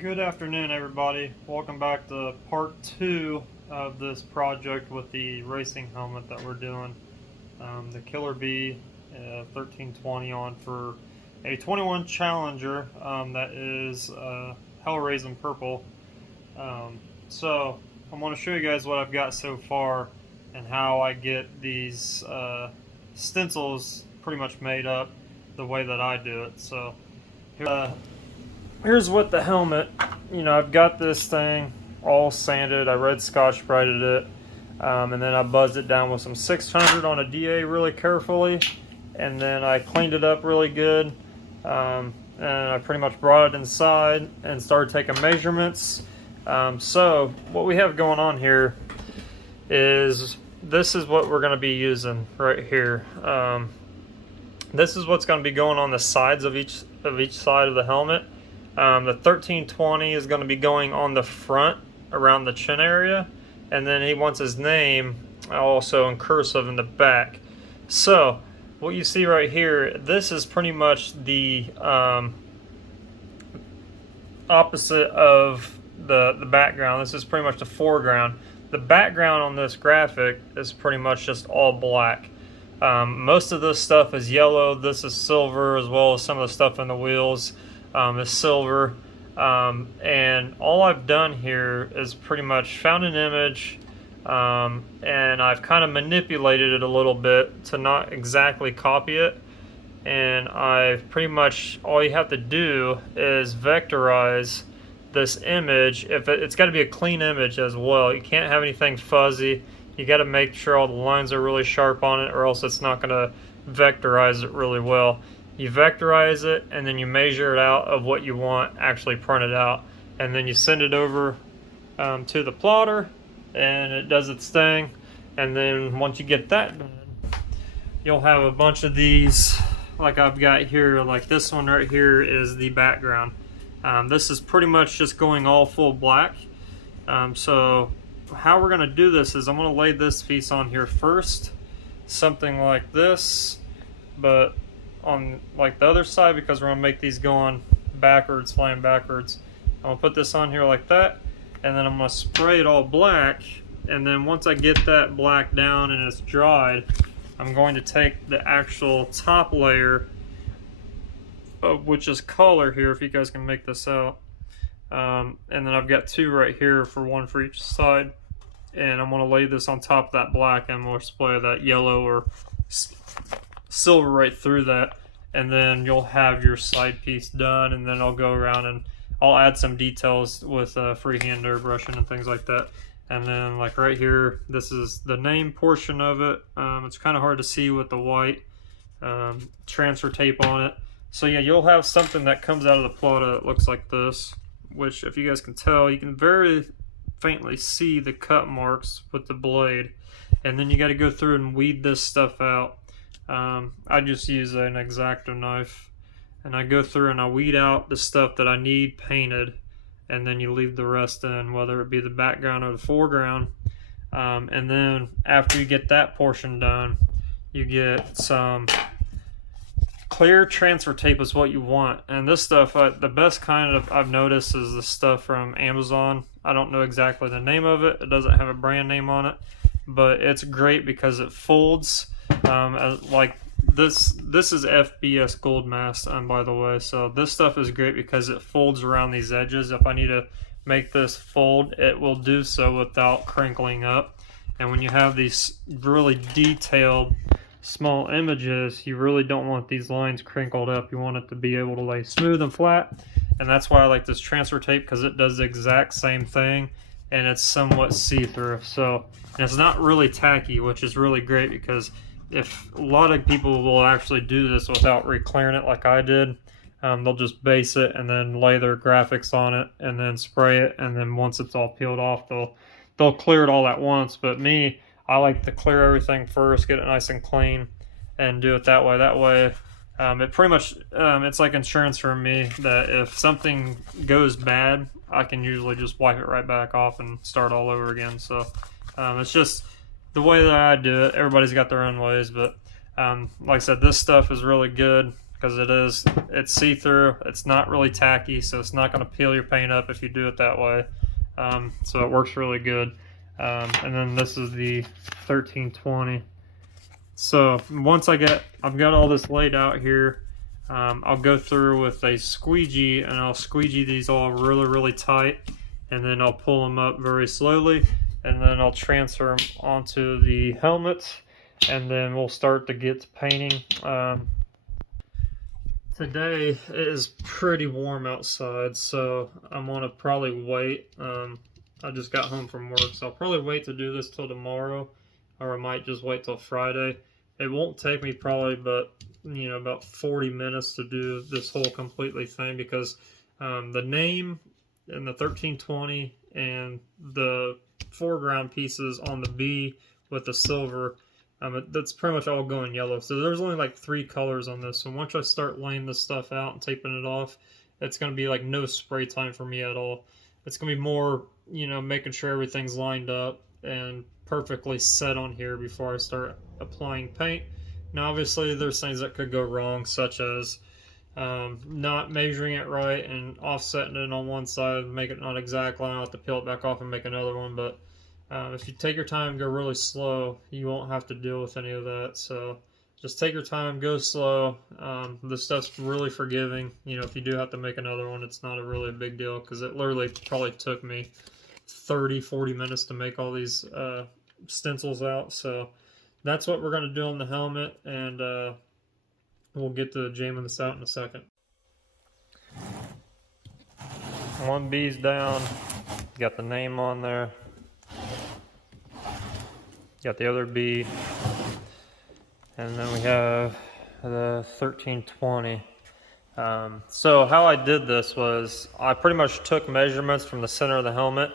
Good afternoon, everybody. Welcome back to part 2 of this project with the racing helmet that we're doing. The Killer Bee 1320 on for a 21 Challenger that is Hellraising Purple. So I'm going to show you guys what I've got so far and how I get these stencils pretty much made up the way that I do it. So here's what the helmet, I've got this thing all sanded. I red Scotch brighted it, and then I buzzed it down with some 600 on a DA really carefully, and then I cleaned it up really good, and I pretty much brought it inside and started taking measurements. So what we have going on here is this is what we're going to be using right here. This is what's going to be going on the sides of each side of the helmet. The 1320 is going to be going on the front around the chin area, and then he wants his name also in cursive in the back. So what you see right here, this is pretty much the opposite of the background. This is pretty much the foreground. The background on this graphic is pretty much just all black. Most of this stuff is yellow. This is silver, as well as some of the stuff in the wheels is silver. And all I've done here is pretty much found an image, and I've kind of manipulated it a little bit to not exactly copy it. And I've pretty much, all you have to do is vectorize this image. It's got to be a clean image as well. You can't have anything fuzzy. You got to make sure all the lines are really sharp on it, or else it's not going to vectorize it really well. You vectorize it, and then you measure it out of what you want actually printed out, and then you send it over to the plotter, and it does its thing. And then once you get that done, you'll have a bunch of these like I've got here. Like this one right here is the background. This is pretty much just going all full black. So how we're going to do this is I'm going to lay this piece on here first, something like this, but on like the other side, because we're going to make these going backwards, flying backwards. I'm going to put this on here like that, and then I'm going to spray it all black. And then once I get that black down and it's dried, I'm going to take the actual top layer, which is color here, if you guys can make this out. And then I've got two right here, one for each side. And I'm going to lay this on top of that black, and we'll spray that yellow or silver right through that. And then you'll have your side piece done, and then I'll go around and I'll add some details with freehand airbrushing and things like that. And then like right here, this is the name portion of it. It's kind of hard to see with the white transfer tape on it. So yeah, you'll have something that comes out of the plotter that looks like this, which if you guys can tell, you can very faintly see the cut marks with the blade. And then you got to go through and weed this stuff out. I just use an X-Acto knife, and I go through and I weed out the stuff that I need painted, and then you leave the rest in, whether it be the background or the foreground. And then after you get that portion done, you get some clear transfer tape is what you want. And this stuff, the best kind of I've noticed is the stuff from Amazon. I don't know exactly the name of it. It doesn't have a brand name on it, but it's great because it folds. Like this is FBS Gold Mask, by the way. So this stuff is great because it folds around these edges. If I need to make this fold, it will do so without crinkling up. And when you have these really detailed small images, you really don't want these lines crinkled up. You want it to be able to lay smooth and flat. And that's why I like this transfer tape, because it does the exact same thing, and it's somewhat see-through. So, and it's not really tacky, which is really great, because if a lot of people will actually do this without re-clearing it like I did, they'll just base it and then lay their graphics on it and then spray it, and then once it's all peeled off, they'll clear it all at once. But me, I like to clear everything first, get it nice and clean, and do it that way. That way, it pretty much, it's like insurance for me, that if something goes bad, I can usually just wipe it right back off and start all over again. So it's just the way that I do it. Everybody's got their own ways, but like I said, this stuff is really good because it's see-through. It's not really tacky, so it's not going to peel your paint up if you do it that way. So it works really good. And then this is the 1320. So once I've got all this laid out here, I'll go through with a squeegee and I'll squeegee these all really tight, and then I'll pull them up very slowly, and then I'll transfer them onto the helmet, and then we'll start to get to painting. Today it is pretty warm outside, so I'm gonna probably wait. I just got home from work, so I'll probably wait to do this till tomorrow, or I might just wait till Friday. It won't take me probably about 40 minutes to do this whole completely thing, because the name and the 1320 and the foreground pieces on the B with the silver, that's pretty much all going yellow. So there's only like 3 colors on this. So once I start laying this stuff out and taping it off, it's going to be like no spray time for me at all. It's going to be more, making sure everything's lined up and perfectly set on here before I start applying paint. Now obviously there's things that could go wrong, such as not measuring it right and offsetting it on one side, make it not exact line. I'll have to peel it back off and make another one. But if you take your time and go really slow, you won't have to deal with any of that. So just take your time, go slow. This stuff's really forgiving. If you do have to make another one, it's not a really big deal, because it literally probably took me 30-40 minutes to make all these stencils out. So that's what we're going to do on the helmet, and we'll get to jamming this out in a second. One B's down, got the name on there, got the other B, and then we have the 1320. So how I did this was I pretty much took measurements from the center of the helmet,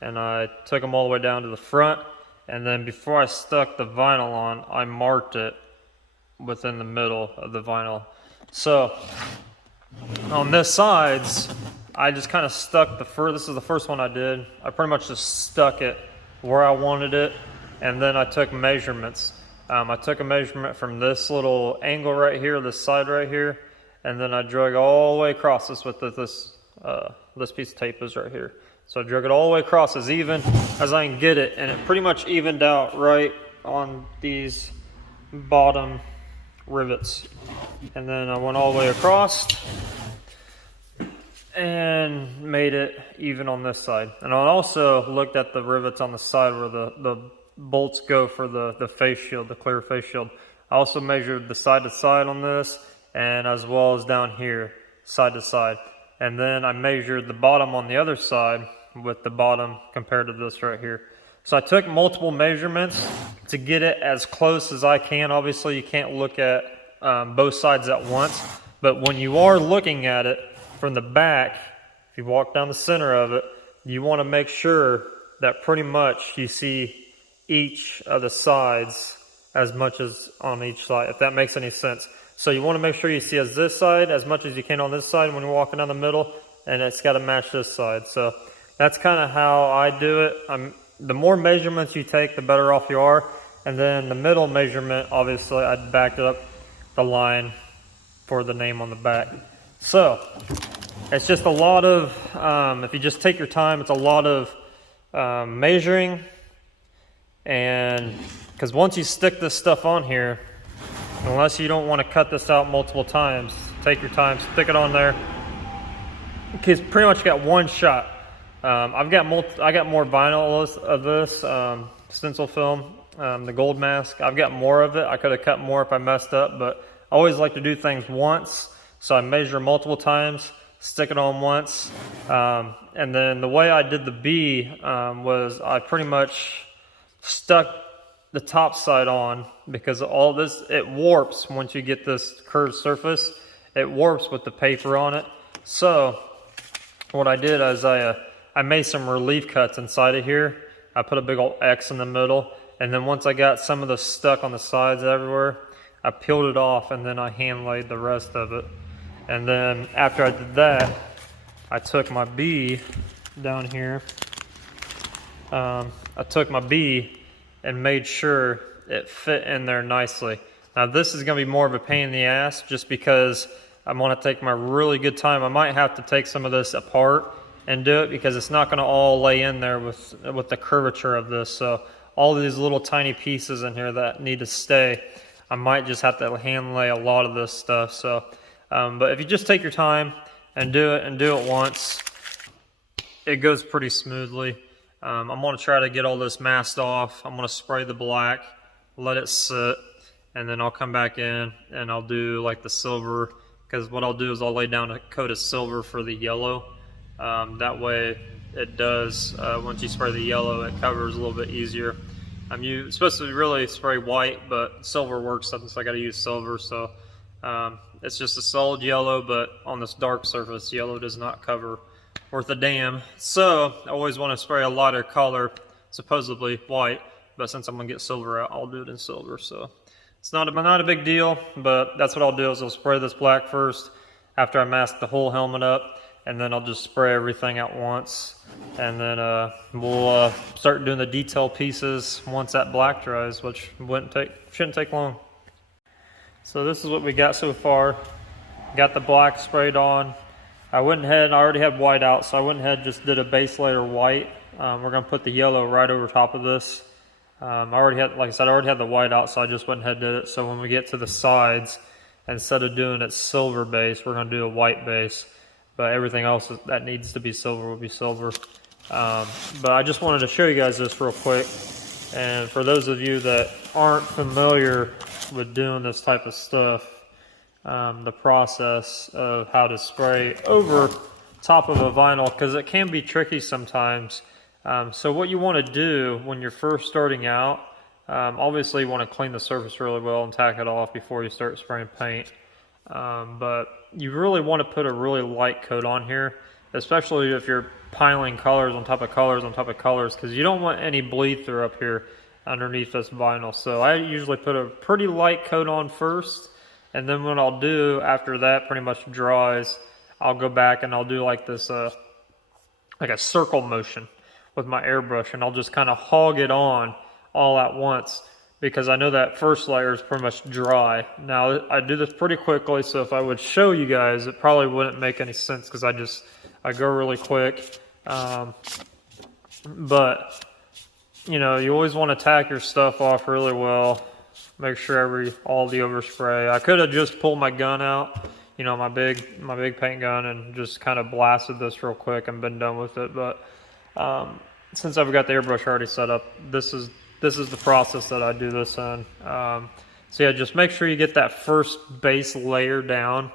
and I took them all the way down to the front, and then before I stuck the vinyl on, I marked it within the middle of the vinyl. So on this sides, I just kind of stuck this is the first one I did. I pretty much just stuck it where I wanted it, and then I took measurements. I took a measurement from this little angle right here, this side right here, and then I drug all the way across this with this piece of tape is right here. So I drug it all the way across as even as I can get it, and it pretty much evened out right on these bottom rivets. And then I went all the way across and made it even on this side. And I also looked at the rivets on the side where the bolts go for the face shield, the clear face shield. I also measured the side to side on this, and as well as down here, side to side. And then I measured the bottom on the other side with the bottom compared to this right here. So I took multiple measurements to get it as close as I can. Obviously you can't look at both sides at once, but when you are looking at it from the back, if you walk down the center of it, you want to make sure that pretty much you see each of the sides as much as on each side, if that makes any sense. So you want to make sure you see as this side as much as you can on this side when you're walking down the middle, and it's got to match this side. So that's kind of how I do it. The more measurements you take, the better off you are. And then the middle measurement, obviously, I backed up the line for the name on the back. So it's just a lot of, if you just take your time, it's a lot of measuring. And because once you stick this stuff on here, unless you don't want to cut this out multiple times, take your time, stick it on there. Because pretty much got one shot. I got more vinyl of this stencil film, the gold mask. I've got more of it. I could have cut more if I messed up, but I always like to do things once. So I measure multiple times, stick it on once. And then the way I did the B was I pretty much stuck the top side on, because all this, it warps once you get this curved surface. It warps with the paper on it. So what I did is I made some relief cuts inside of here. I put a big old X in the middle, and then once I got some of the stuck on the sides everywhere, I peeled it off, and then I hand laid the rest of it. And then after I did that, I took my B down here. I took my B and made sure it fit in there nicely. Now this is going to be more of a pain in the ass just because I'm going to take my really good time. I might have to take some of this apart and do it because it's not going to all lay in there with the curvature of this. So all these little tiny pieces in here that need to stay, I might just have to hand lay a lot of this stuff. So, but if you just take your time and do it once, it goes pretty smoothly. I'm going to try to get all this masked off. I'm going to spray the black, let it sit, and then I'll come back in and I'll do like the silver, because what I'll do is I'll lay down a coat of silver for the yellow. That way it does, once you spray the yellow, it covers a little bit easier. You're supposed to really spray white, but silver works, so I got to use silver. So it's just a solid yellow, but on this dark surface, yellow does not cover worth a damn. So I always want to spray a lighter color, supposedly white, but since I'm going to get silver out, I'll do it in silver. So it's not a big deal, but that's what I'll do is I'll spray this black first after I mask the whole helmet up, and then I'll just spray everything at once, and then we'll start doing the detail pieces once that black dries, which shouldn't take long. So this is what we got so far. Got the black sprayed on. I went ahead, I already had white out, so I went ahead and just did a base layer white. We're going to put the yellow right over top of this. I already had, like I said, I already had the white out, so I just went ahead and did it. So when we get to the sides, instead of doing it silver base, we're going to do a white base. But everything else that needs to be silver will be silver. But I just wanted to show you guys this real quick. And for those of you that aren't familiar with doing this type of stuff, the process of how to spray over top of a vinyl, because it can be tricky sometimes. So what you want to do when you're first starting out, obviously you want to clean the surface really well and tack it off before you start spraying paint. But you really want to put a really light coat on here, especially if you're piling colors on top of colors on top of colors, because you don't want any bleed through up here underneath this vinyl. So I usually put a pretty light coat on first, and then what I'll do after that pretty much dries, I'll go back and I'll do like this, like a circle motion with my airbrush, and I'll just kind of hog it on all at once, because I know that first layer is pretty much dry. Now, I do this pretty quickly, so if I would show you guys, it probably wouldn't make any sense because I go really quick. But, you know, you always want to tack your stuff off really well. Make sure all the overspray. I could have just pulled my gun out, you know, my big paint gun, and just kind of blasted this real quick and been done with it. But since I've got the airbrush already set up, this is the process that I do this in. So yeah, just make sure you get that first base layer down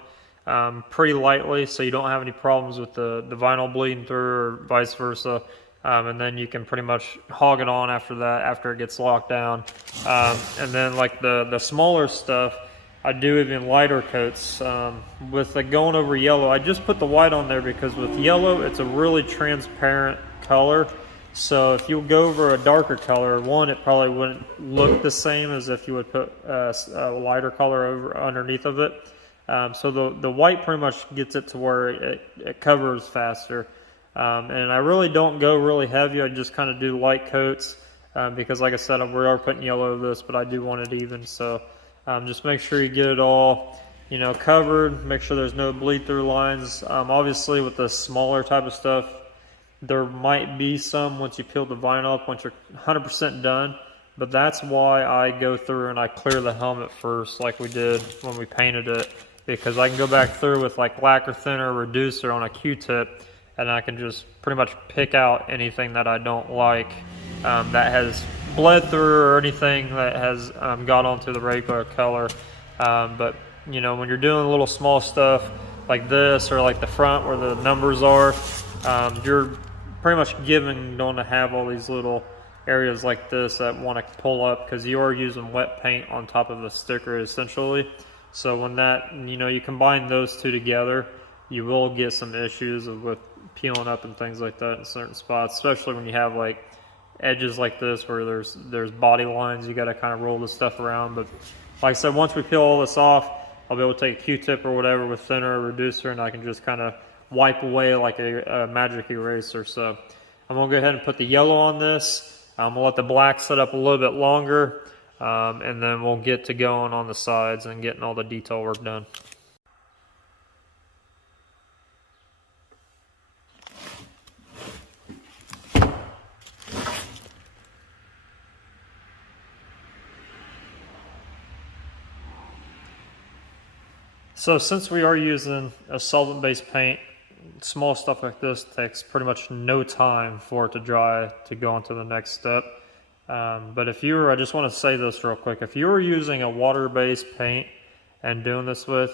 pretty lightly, so you don't have any problems with the vinyl bleeding through or vice versa. And then you can pretty much hog it on after that, after it gets locked down. And then like the smaller stuff, I do even lighter coats. With the going over yellow, I just put the white on there because with yellow, it's a really transparent color. So if you go over a darker color, one, it probably wouldn't look the same as if you would put a lighter color over underneath of it. So the white pretty much gets it to where it covers faster. And I really don't go really heavy. I just kind of do light coats because, like I said, we are putting yellow to this, but I do want it even. So just make sure you get it all, you know, covered. Make sure there's no bleed through lines. Obviously, with the smaller type of stuff, there might be some once you peel the vinyl up, once you're 100% done. But that's why I go through and I clear the helmet first, like we did when we painted it, because I can go back through with like lacquer thinner, reducer on a Q-tip, and I can just pretty much pick out anything that I don't like that has bled through or anything that has got onto the regular color. But you know, when you're doing little small stuff like this, or like the front where the numbers are, you're pretty much going to have all these little areas like this that want to pull up, because you are using wet paint on top of the sticker essentially. So when that, you know, you combine those two together, you will get some issues with peeling up and things like that in certain spots, especially when you have like edges like this where there's body lines. You got to kind of roll this stuff around. But like I said, once we peel all this off, I'll be able to take a Q-tip or whatever with thinner or reducer, and I can just kind of wipe away like a magic eraser. So I'm gonna go ahead and put the yellow on this. I'm gonna let the black set up a little bit longer. and then we'll get to going on the sides and getting all the detail work done. So since we are using a solvent-based paint, small stuff like this takes pretty much no time for it to dry to go on to the next step. But if you were, I just want to say this real quick, if you were using a water-based paint and doing this with,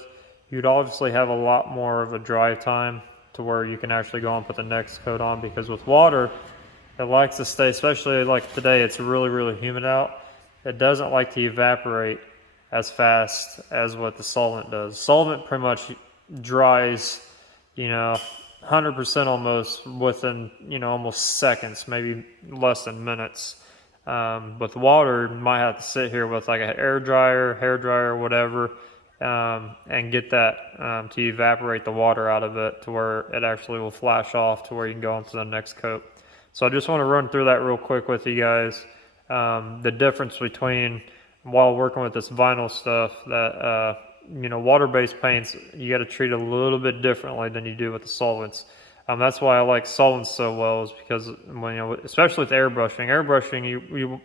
you'd obviously have a lot more of a dry time to where you can actually go and put the next coat on, because with water, it likes to stay, especially like today, it's really, really humid out. It doesn't like to evaporate as fast as what the solvent does. Solvent pretty much dries, 100% almost within, almost seconds, maybe less than minutes. With water, you might have to sit here with like an air dryer, hair dryer, whatever, and get that to evaporate the water out of it to where it actually will flash off to where you can go on to the next coat. So I just want to run through that real quick with you guys. The difference between, while working with this vinyl stuff, that water-based paints, you got to treat it a little bit differently than you do with the solvents. That's why I like solvents so well, is because when, especially with airbrushing,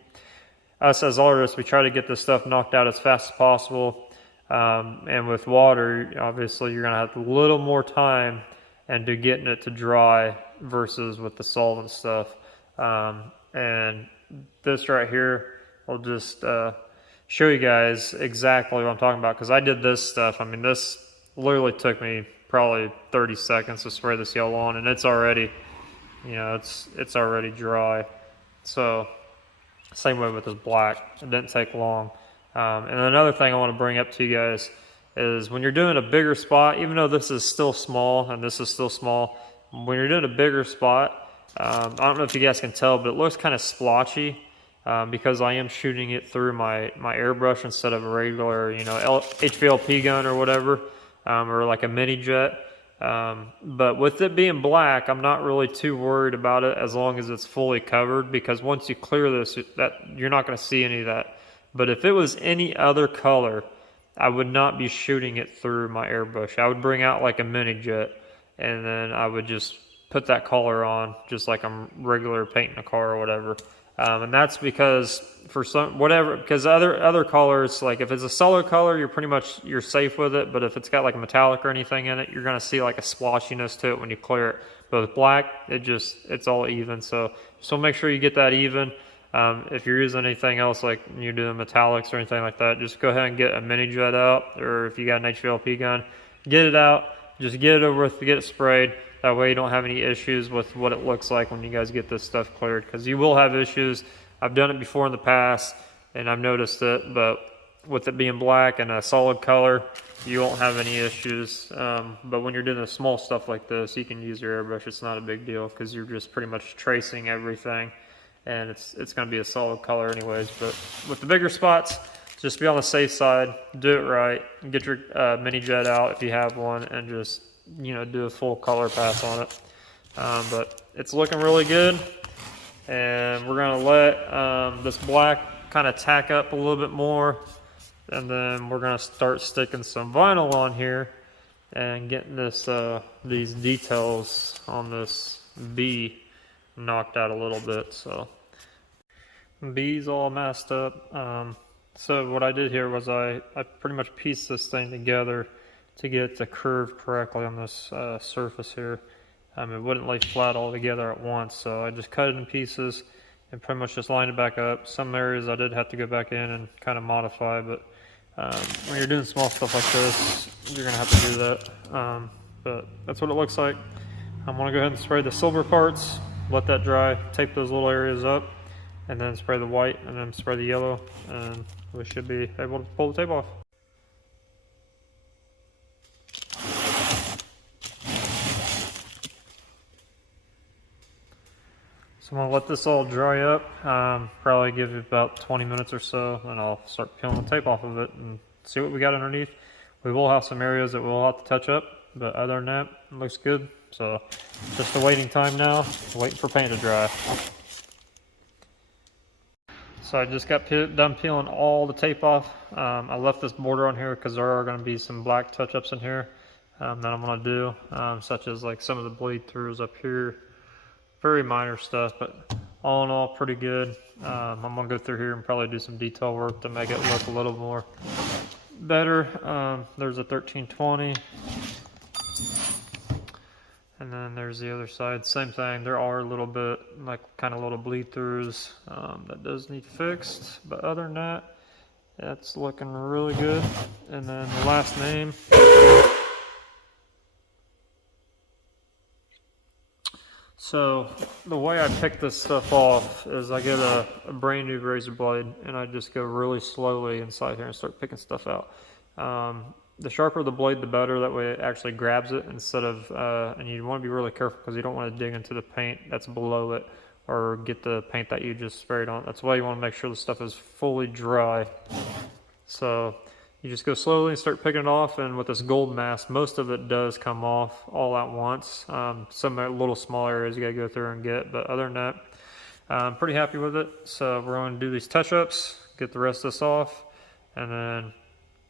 us as artists, we try to get this stuff knocked out as fast as possible. And with water, obviously, you're gonna have a little more time into getting it to dry versus with the solvent stuff. And this right here, I'll just show you guys exactly what I'm talking about, because I did this stuff. I mean, this literally took me probably 30 seconds to spray this yellow on, and it's already, it's already dry. So same way with this black, it didn't take long. And another thing I want to bring up to you guys is when you're doing a bigger spot, even though this is still small and this is still small, when you're doing a bigger spot, I don't know if you guys can tell, but it looks kind of splotchy. Because I am shooting it through my airbrush instead of a regular, HVLP gun or whatever, or like a mini jet. But with it being black, I'm not really too worried about it as long as it's fully covered, because once you clear this, you're not going to see any of that. But if it was any other color, I would not be shooting it through my airbrush. I would bring out like a mini jet, and then I would just put that color on, just like I'm regular painting a car or whatever. And that's because because other colors, like if it's a solid color, you're safe with it. But if it's got like a metallic or anything in it, you're gonna see like a splotchiness to it when you clear it. But with black, it's all even. So make sure you get that even. If you're using anything else, like you're doing metallics or anything like that, just go ahead and get a mini jet out, or if you got an HVLP gun, get it out. Just get it over with, get it sprayed. That way you don't have any issues with what it looks like when you guys get this stuff cleared, because you will have issues. I've done it before in the past, and I've noticed it, but with it being black and a solid color, you won't have any issues. But when you're doing the small stuff like this, you can use your airbrush. It's not a big deal, because you're just pretty much tracing everything, and it's going to be a solid color anyways. But with the bigger spots, just be on the safe side, do it right, get your mini jet out if you have one, and just do a full color pass on it. But it's looking really good, and we're gonna let this black kind of tack up a little bit more, and then we're gonna start sticking some vinyl on here and getting this these details on this B knocked out a little bit. So B's all messed up. So what I did here was I pretty much pieced this thing together to get it to curve correctly on this surface here. It wouldn't lay flat all together at once, so I just cut it in pieces and pretty much just lined it back up. Some areas I did have to go back in and kind of modify, but when you're doing small stuff like this, you're gonna have to do that. But that's what it looks like. I'm gonna go ahead and spray the silver parts, let that dry, tape those little areas up, and then spray the white, and then spray the yellow, and we should be able to pull the tape off. So I'm going to let this all dry up, probably give it about 20 minutes or so, and I'll start peeling the tape off of it and see what we got underneath. We will have some areas that we'll have to touch up, but other than that, it looks good. So just a waiting time now, waiting for paint to dry. So I just got done peeling all the tape off. I left this border on here because there are going to be some black touch-ups in here that I'm going to do, such as like some of the bleed throughs up here. Very minor stuff, but all in all, pretty good. I'm going to go through here and probably do some detail work to make it look a little more better. There's a 1320. And then there's the other side, same thing. There are a little bit, like kind of little bleed throughs that does need fixed. But other than that, that's looking really good. And then the last name. So the way I pick this stuff off is I get a brand new razor blade and I just go really slowly inside here and start picking stuff out. The sharper the blade, the better. That way it actually grabs it instead of, and you want to be really careful because you don't want to dig into the paint that's below it or get the paint that you just sprayed on. That's why you want to make sure the stuff is fully dry. So you just go slowly and start picking it off, and with this gold mask, most of it does come off all at once. Some little small areas you gotta go through and get, but other than that, I'm pretty happy with it. So we're going to do these touch-ups, get the rest of this off, and then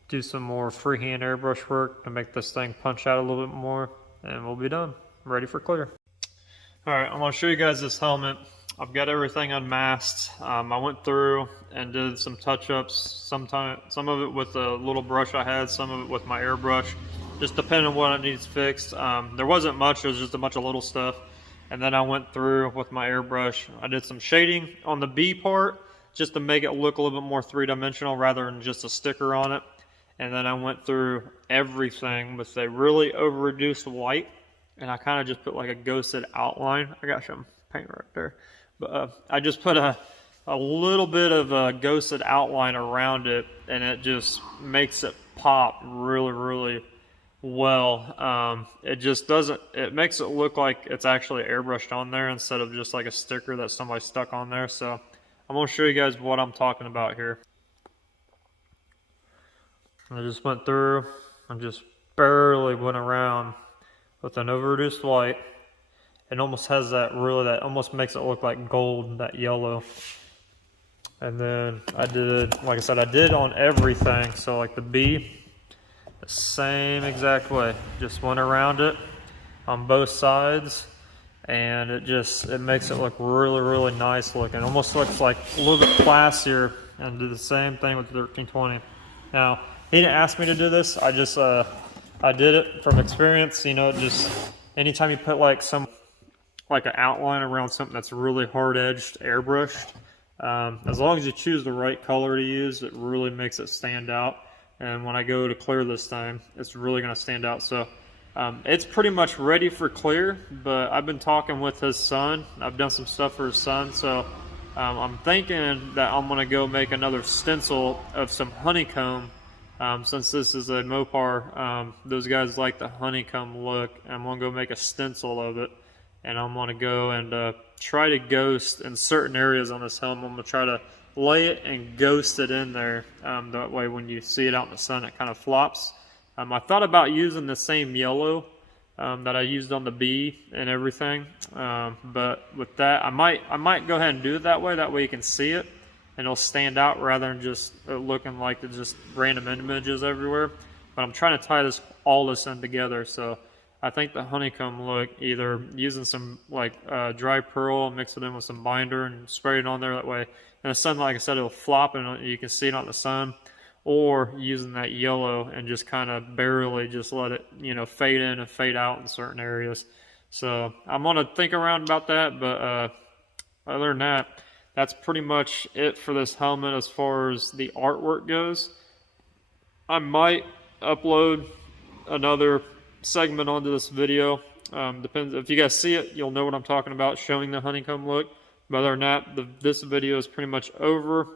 do some more freehand airbrush work to make this thing punch out a little bit more, and we'll be done. Ready for clear. All right, I'm going to show you guys this helmet. I've got everything unmasked. I went through and did some touch-ups. Some of it with a little brush I had, some of it with my airbrush, just depending on what it needs fixed. There wasn't much, it was just a bunch of little stuff. And then I went through with my airbrush. I did some shading on the B part, just to make it look a little bit more three-dimensional rather than just a sticker on it. And then I went through everything with a really over-reduced white, and I kind of just put like a ghosted outline. I got some paint right there. But I just put a little bit of a ghosted outline around it, and it just makes it pop really, really well. It just doesn't, it makes it look like it's actually airbrushed on there instead of just like a sticker that somebody stuck on there. So I'm going to show you guys what I'm talking about here. I just went through and just barely went around with an over-reduced white. It almost has that that almost makes it look like gold, that yellow. And then I did, like I said, I did on everything. So like the B, the same exact way. Just went around it on both sides, and it makes it look really, really nice looking. Almost looks like a little bit classier. And do the same thing with the 1320. Now, he didn't ask me to do this. I just, I did it from experience. You know, just anytime you put like an outline around something that's really hard-edged, airbrushed, as long as you choose the right color to use, it really makes it stand out. And when I go to clear this time, it's really going to stand out. So it's pretty much ready for clear, but I've been talking with his son. I've done some stuff for his son, so I'm thinking that I'm going to go make another stencil of some honeycomb. Since this is a Mopar, those guys like the honeycomb look. I'm going to go make a stencil of it, and I'm going to go and try to ghost in certain areas on this helmet. I'm going to try to lay it and ghost it in there. That way when you see it out in the sun, it kind of flops. I thought about using the same yellow that I used on the B and everything, but with that, I might go ahead and do it that way. That way you can see it, and it'll stand out rather than just looking like it's just random images everywhere. But I'm trying to tie all this in together. So I think the honeycomb look, either using some like dry pearl, mix it in with some binder and spray it on there that way. In the sun, like I said, it'll flop and you can see it out in the sun. Or using that yellow and just kind of barely just let it, you know, fade in and fade out in certain areas. So I'm going to think around about that. But other than that, that's pretty much it for this helmet as far as the artwork goes. I might upload another segment onto this video. Depends. If you guys see it, you'll know what I'm talking about, showing the honeycomb look. But other than that, this video is pretty much over.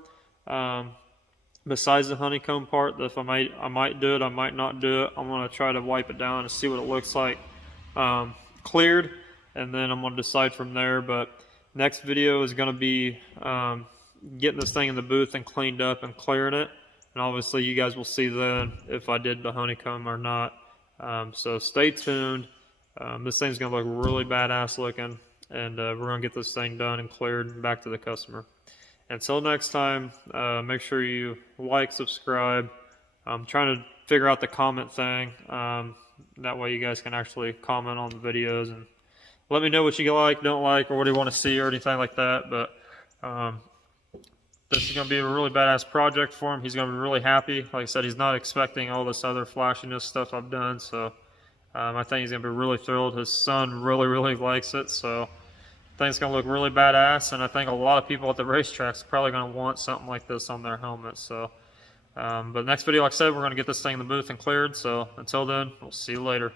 Besides the honeycomb part, if I might do it, I might not do it. I'm going to try to wipe it down and see what it looks like cleared, and then I'm going to decide from there. But next video is going to be getting this thing in the booth and cleaned up and clearing it. And obviously you guys will see then if I did the honeycomb or not. So stay tuned. This thing's going to look really badass looking, and we're going to get this thing done and cleared and back to the customer. Until next time, make sure you like, subscribe. I'm trying to figure out the comment thing. That way you guys can actually comment on the videos and let me know what you like, don't like, or what you want to see or anything like that. But this is going to be a really badass project for him. He's going to be really happy. Like I said, he's not expecting all this other flashiness stuff I've done. So I think he's going to be really thrilled. His son really, really likes it. So I think it's going to look really badass. And I think a lot of people at the racetracks are probably going to want something like this on their helmets. So, but next video, like I said, we're going to get this thing in the booth and cleared. So until then, we'll see you later.